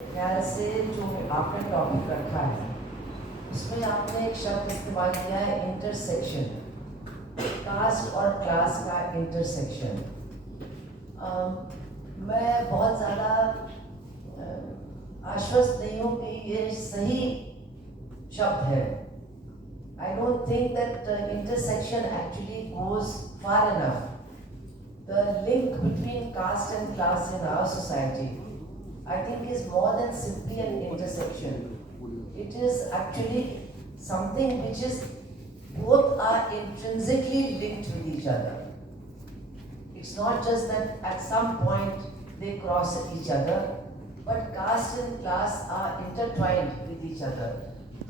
ख्याल से जो आपने टॉपिक रखा है उसमें आपने एक शब्द इस्तेमाल किया है इंटरसेक्शन, कास्ट और क्लास का इंटरसेक्शन। मैं बहुत ज़्यादा आश्वस्त नहीं हूँ कि ये सही शब्द है। I don't think that intersection actually goes far enough. The link between caste and class in our society, I think, is more than simply an intersection. It is actually something which is both are intrinsically linked with each other. It's not just that at some point they cross each other, but caste and class are intertwined with each other.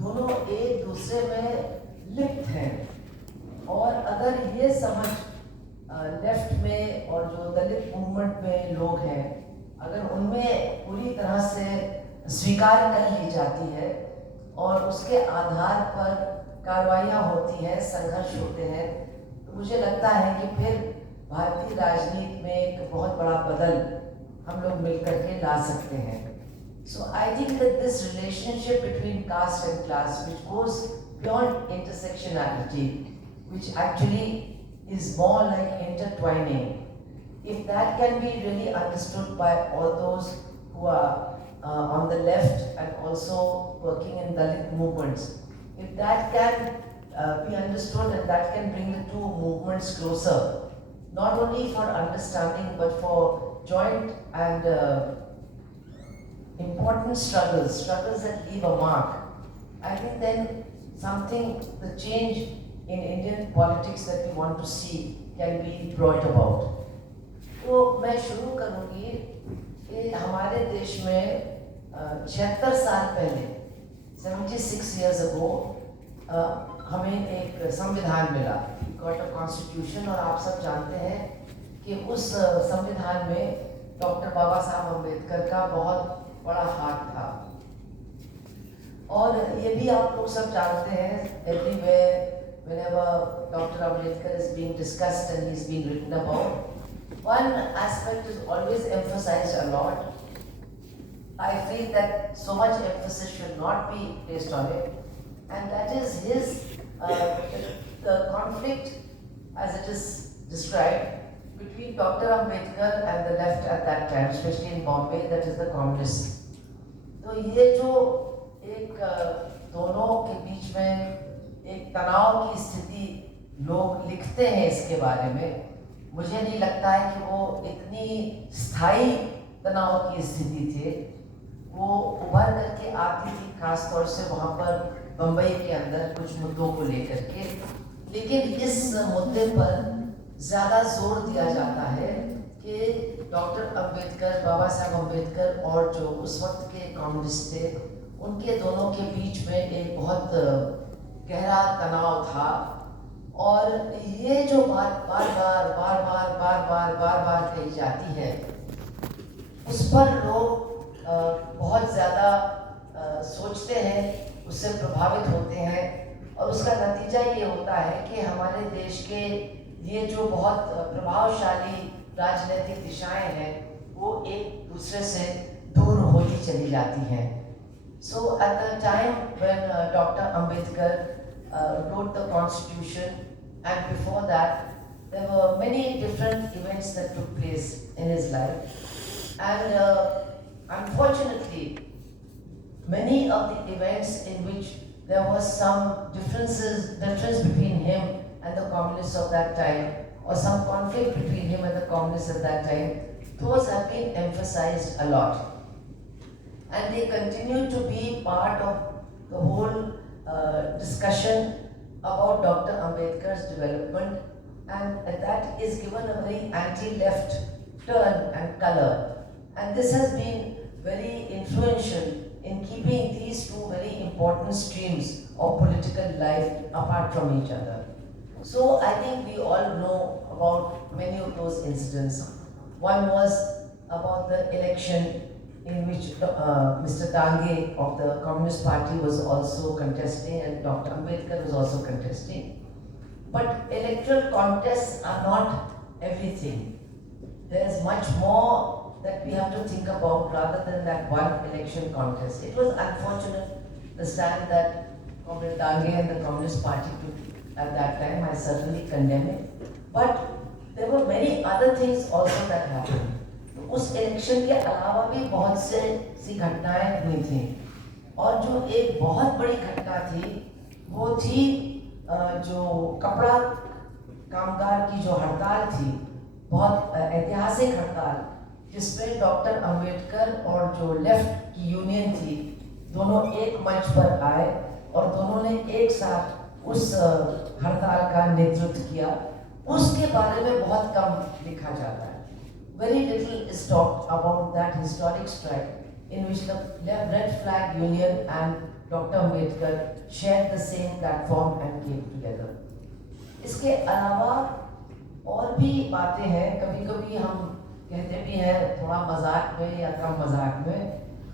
दोनों एक दूसरे में लिप्त हैं। और अगर ये समझ लेफ्ट में और जो दलित मूवमेंट में लोग हैं, अगर उनमें पूरी तरह से स्वीकार कर ली जाती है और उसके आधार पर कार्रवाइयाँ होती हैं, संघर्ष होते हैं, तो मुझे लगता है कि फिर भारतीय राजनीति में एक बहुत बड़ा बदल हम लोग मिलकर के ला सकते हैं। So I think that this relationship between caste and class, which goes beyond intersectionality, which actually is more like intertwining, if that can be really understood by all those who are on the left and also working in Dalit movements, if that can be understood and that can bring the two movements closer, not only for understanding but for joint and important struggles that leave a mark, I think then something, the change in Indian politics that we want to see can be brought about. तो मैं शुरू करूँगी कि हमारे देश में 76 साल पहले 76 years ago हमें एक संविधान मिला, गॉट अ कॉन्स्टिट्यूशन। और आप सब जानते हैं कि उस संविधान में डॉक्टर बाबा साहब अम्बेडकर का बहुत बड़ा हाथ था। और ये भी आप लोग सब जानते हैं, everywhere whenever Dr. Ambedkar is being discussed and he's being written about, one aspect is always emphasized a lot. I feel that so much emphasis should not be placed on it, and that is his the conflict as it is described between Dr. Ambedkar and the left at that time, especially in Bombay, that is the communists. तो ये जो एक दोनों के बीच में एक तनाव की स्थिति लोग लिखते हैं इसके बारे में, मुझे नहीं लगता है कि वो इतनी स्थायी तनाव की स्थिति थे। वो उभर करके आती थी खास तौर से वहाँ पर बम्बई के अंदर कुछ मुद्दों को लेकर के, लेकिन इस मुद्दे पर ज़्यादा जोर दिया जाता है कि डॉक्टर अम्बेडकर, बाबा साहब अम्बेडकर और जो उस वक्त के कम्युनिस्ट थे, उनके दोनों के बीच में एक बहुत गहरा तनाव था। और ये जो बात बार बार कही जाती है, उस पर लोग बहुत ज़्यादा सोचते हैं, उससे प्रभावित होते हैं, और उसका नतीजा ये होता है कि हमारे देश के ये जो बहुत प्रभावशाली राजनीतिक दिशाएं हैं वो एक दूसरे से दूर होती चली जाती हैं। So at the time when Dr. Ambedkar wrote the constitution, and before that there were many different events that took place in his life, and unfortunately many of the events in which there was some difference between him and the communists of that time, or some conflict between him and the communists at that time, those have been emphasized a lot. And they continue to be part of the whole discussion about Dr. Ambedkar's development, and that is given a very anti-left turn and color. And this has been very influential in keeping these two very important streams of political life apart from each other. So I think we all know about many of those incidents. One was about the election in which Mr. Dange of the Communist Party was also contesting, and Dr. Ambedkar was also contesting. But electoral contests are not everything. There is much more that we have to think about rather than that one election contest. It was unfortunate, the stand that Comrade Dange and the Communist Party took at that time. I certainly condemn it. But there were many other things also that happened. उस election के अलावा भी बहुत सी घटनाएं हुई थी, और जो एक बहुत बड़ी घटना थी वो थी जो कपड़ा कामगार की जो हड़ताल थी, बहुत ऐतिहासिक हड़ताल, जिसमें डॉक्टर अंबेडकर और जो लेफ्ट की यूनियन थी दोनों एक मंच पर आए और दोनों ने एक साथ उस हड़ताल का नेतृत्व किया। उसके बारे में बहुत कम लिखा जाता है। Very little is talked about that historic strike in which the Red Flag Union and Dr. Ambedkar shared the same platform and came together. इसके अलावा और भी बातें हैं, कभी कभी हम कहते भी हैं थोड़ा मजाक में या कम मजाक में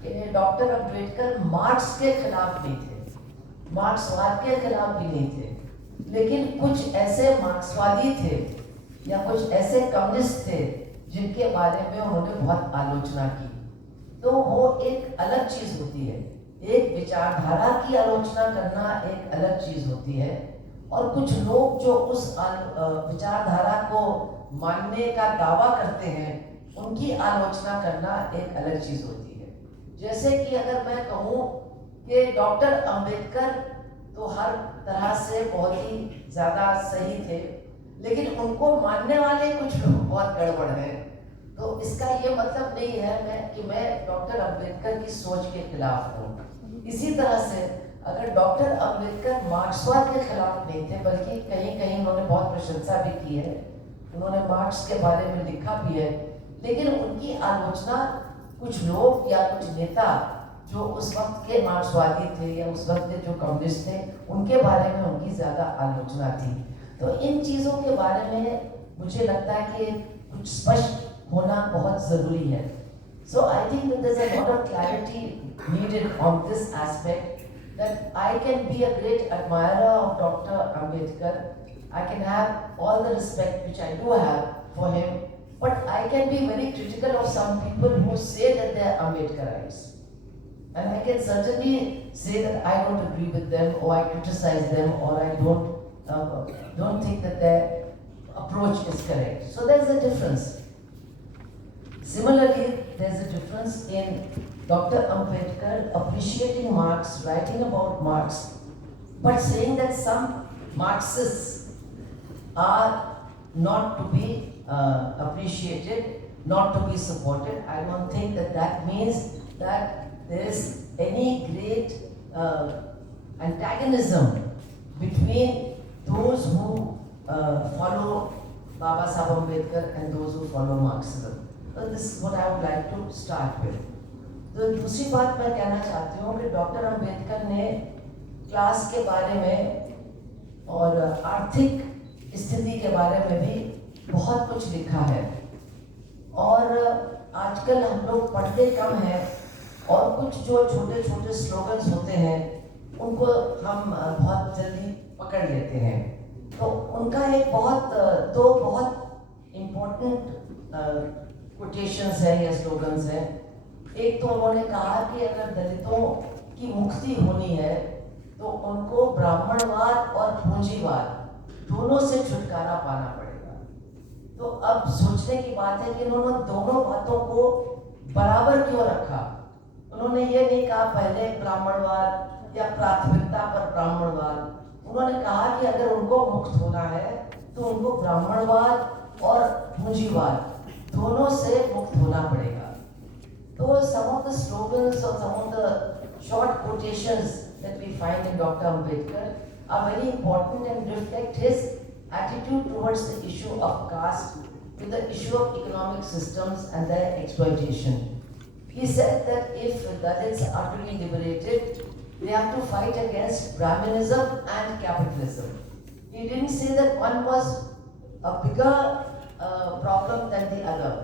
कि डॉक्टर अम्बेडकर मार्क्स के खिलाफ नहीं थे, मार्क्सवाद के खिलाफ भी नहीं थे, लेकिन कुछ ऐसे मार्क्सवादी थे या कुछ ऐसे कम्युनिस्ट थे जिनके बारे में उन्होंने बहुत आलोचना की। तो वो एक अलग चीज होती है, एक विचारधारा की आलोचना करना एक अलग चीज होती है, और कुछ लोग जो उस विचारधारा को मानने का दावा करते हैं उनकी आलोचना करना एक अलग चीज होती है। जैसे कि अगर मैं कहूँ कि डॉक्टर अंबेडकर तो हर तरह से बहुत ही ज्यादा सही थे, लेकिन उनको मानने वाले कुछ लोग बहुत गड़बड़ हैं। तो इसका ये मतलब नहीं है कि मैं डॉक्टर अंबेडकर की सोच के खिलाफ हूँ। इसी तरह से अगर डॉक्टर अंबेडकर मार्क्सवाद के खिलाफ नहीं थे, बल्कि कहीं कहीं उन्होंने बहुत प्रशंसा भी की है, उन्होंने मार्क्स के बारे में लिखा भी है, लेकिन उनकी आलोचना कुछ लोग या कुछ नेता जो उस वक्त के मार्क्सवादी थे या उस वक्त के जो कम्युनिस्ट थे उनके बारे में उनकी ज्यादा आलोचना थी। तो इन चीजों के बारे में मुझे लगता है कि कुछ स्पष्ट होना बहुत जरूरी है। So I think that there's a lot of clarity needed on this aspect, that I can be a great admirer of Dr. Ambedkar. I can have all the respect which I do have for him, but I can be very critical of some people who say that they are Ambedkarites. And I can certainly say that I don't agree with them, or I criticize them, or I don't think that their approach is correct. So there's a difference. Similarly, there's a difference in Dr. Ambedkar appreciating Marx, writing about Marx, but saying that some Marxists are not to be appreciated, not to be supported. I don't think that that means that there is any great antagonism between those who follow Baba Saheb Ambedkar and those who follow Marxism. So this is what I would like to start with. तो दूसरी बात मैं कहना चाहती हूँ कि doctor Ambedkar ने class के बारे में और आर्थिक स्थिति के बारे में भी बहुत कुछ लिखा है, और आजकल हम लोग पढ़ते कम हैं और कुछ जो छोटे छोटे स्लोगन्स होते हैं उनको हम बहुत जल्दी पकड़ लेते हैं। तो उनका एक दो बहुत इम्पोर्टेंट कोटेशंस हैं या स्लोगन्स हैं। एक तो उन्होंने कहा कि अगर दलितों की मुक्ति होनी है तो उनको ब्राह्मणवाद और पूंजीवाद दोनों से छुटकारा पाना पड़ेगा। तो अब सोचने की बात है कि उन्होंने दोनों बातों को बराबर क्यों रखा। उन्होंने ये नहीं कहा पहले ब्राह्मणवाद या प्राथमिकता पर ब्राह्मणवाद, उन्होंने कहा कि अगर उनको मुक्त होना है तो उनको ब्राह्मणवाद और पूंजीवाद दोनों से मुक्त होना पड़ेगा। तो some of the slogans or some of the short quotations that we find in Dr. Ambedkar are very important and reflect his attitude towards the issue of caste with the issue of economic systems and their exploitation. He said that if Dalits are to be liberated, they have to fight against Brahminism and capitalism. He didn't say that one was a bigger problem than the other.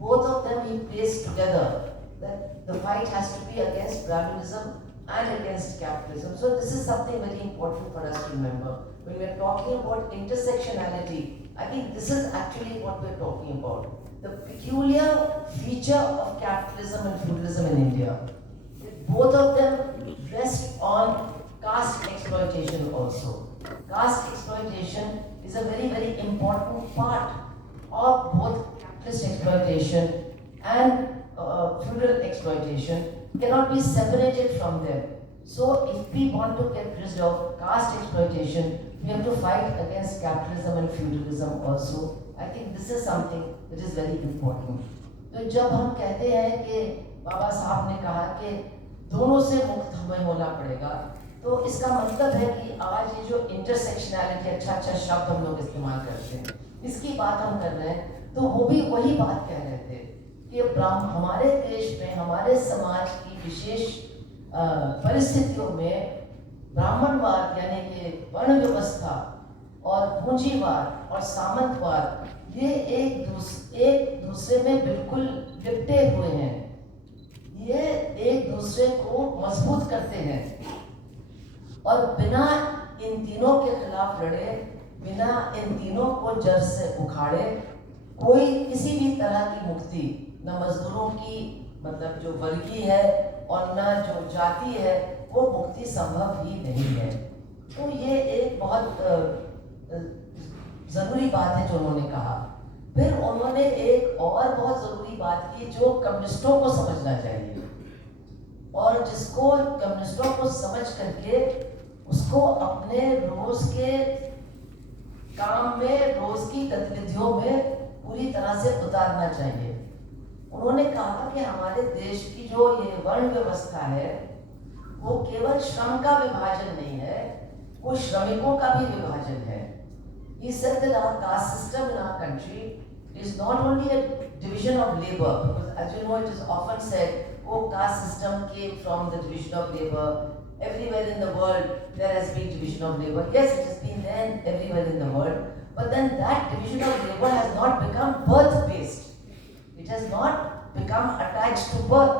Both of them he placed together, that the fight has to be against Brahminism and against capitalism. So this is something very important for us to remember. When we are talking about intersectionality, I think this is actually what we are talking about. the peculiar feature of capitalism and feudalism in India. Both of them rest on caste exploitation also. Caste exploitation is a very, very important part of both capitalist exploitation and feudal exploitation, cannot be separated from them. So if we want to get rid of caste exploitation, we have to fight against capitalism and feudalism also. I think this is something that is very important. तो जब हम कहते हैं कि बाबा साहब ने कहा कि दोनों से मुक्त हमें होना पड़ेगा, तो इसका मतलब है कि आज ये जो इंटरसेक्शनैलिटी, अच्छा शब्द हम लोग इस्तेमाल करते हैं, इसकी बात हम कर रहे हैं, तो वो भी वही बात कह रहे थे कि हमारे देश में, हमारे समाज की विशेष परिस्थितियों में ब्राह्मणवाद यानी कि वर्ण व्यवस्था और पूंजीवाद और सामंतवाद ये एक दूसरे में बिल्कुल लिपटे हुए हैं। ये एक दूसरे को मजबूत करते हैं और बिना इन तीनों के खिलाफ लड़े, बिना इन तीनों को जड़ से उखाड़े कोई किसी भी तरह की मुक्ति, न मजदूरों की मतलब जो वर्गीय है और न जो जाति है, वो मुक्ति संभव ही नहीं है। तो ये एक बहुत ज़रूरी बात है जो उन्होंने कहा। फिर उन्होंने एक और बहुत ज़रूरी बात की जो कम्युनिस्टों को समझना चाहिए और जिसको कम्युनिस्टों को समझ करके उसको अपने रोज़ के काम में, रोज़ की गतिविधियों में पूरी तरह से उतारना चाहिए। उन्होंने कहा कि हमारे देश की जो ये वर्ण व्यवस्था है वो केवल श्रम का विभाजन नहीं है, वो श्रमिकों का भी विभाजन है। He said that our caste system in our country is not only a division of labor, because as you know it is often said, oh, caste system came from the division of labor. Everywhere in the world there has been division of labor. Yes, it has been there everywhere in the world, but then that division of labor has not become birth-based. It has not become attached to birth.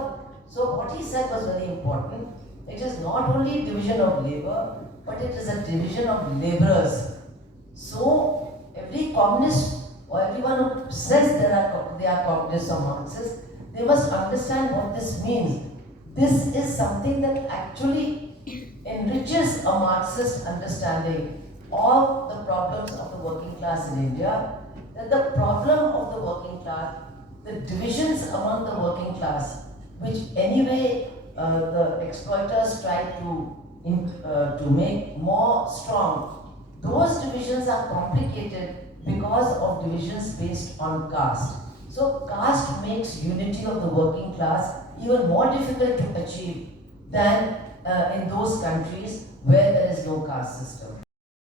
So what he said was very important. It is not only division of labor, but it is a division of laborers. So every communist or everyone who says they are communists or Marxists, they must understand what this means. This is something that actually enriches a Marxist understanding of the problems of the working class in India. That the problem of the working class, the divisions among the working class, which anyway the exploiters try to make more strong, those divisions are complicated because of divisions based on caste. So caste makes unity of the working class even more difficult to achieve than in those countries where there is no caste system.